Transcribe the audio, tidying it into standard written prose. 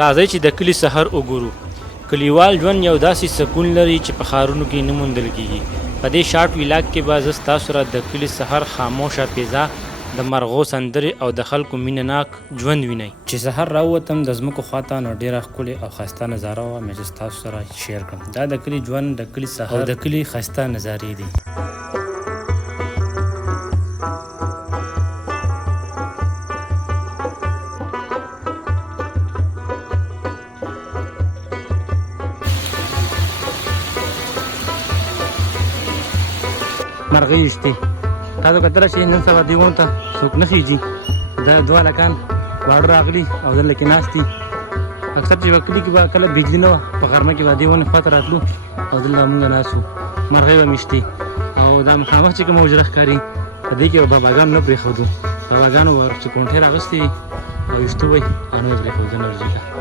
راځئ چې د کلي سحر وګورو. کلیوال ژوند یو داسې سکون لري چې په ښارونو کې نه موندل کېږي. په دې شارټ ولاګ کې به زه ستاسو سره د کلي سحر خاموشه فضا، د مرغو سندرې او د خلکو مینه ناک ژوند وینئ. چې سحر راووتم د ځمکو خواته، نو ډېره ښکلې او ښایسته نظاره وه، مې چې ستاسو سره شیر کړم. دا د کلي ژوند، د کلي سحر او د کلي ښایسته نظارې دي. مرغۍ شته، تاسو کتلی شئ نن سبا دیوانو ته څوک نه خیږي. دا دوه هلکان واړه راغلي او دلته کې ناست دي. اکثر چې په کلي کې به کله بجلي نه وه، په غرمه کې به دې ونې خواته راتلو او دلته مونږ ناست وو. مرغۍ به مې شتې او دا مخامخ چې کومه حجره ښکاري، په دې کې به باباګانو نه پرېښودو. باباګانو به چې کونټۍ راغستې وي او ویښتو به یې او نه به یې پرېښودو انرژي ته.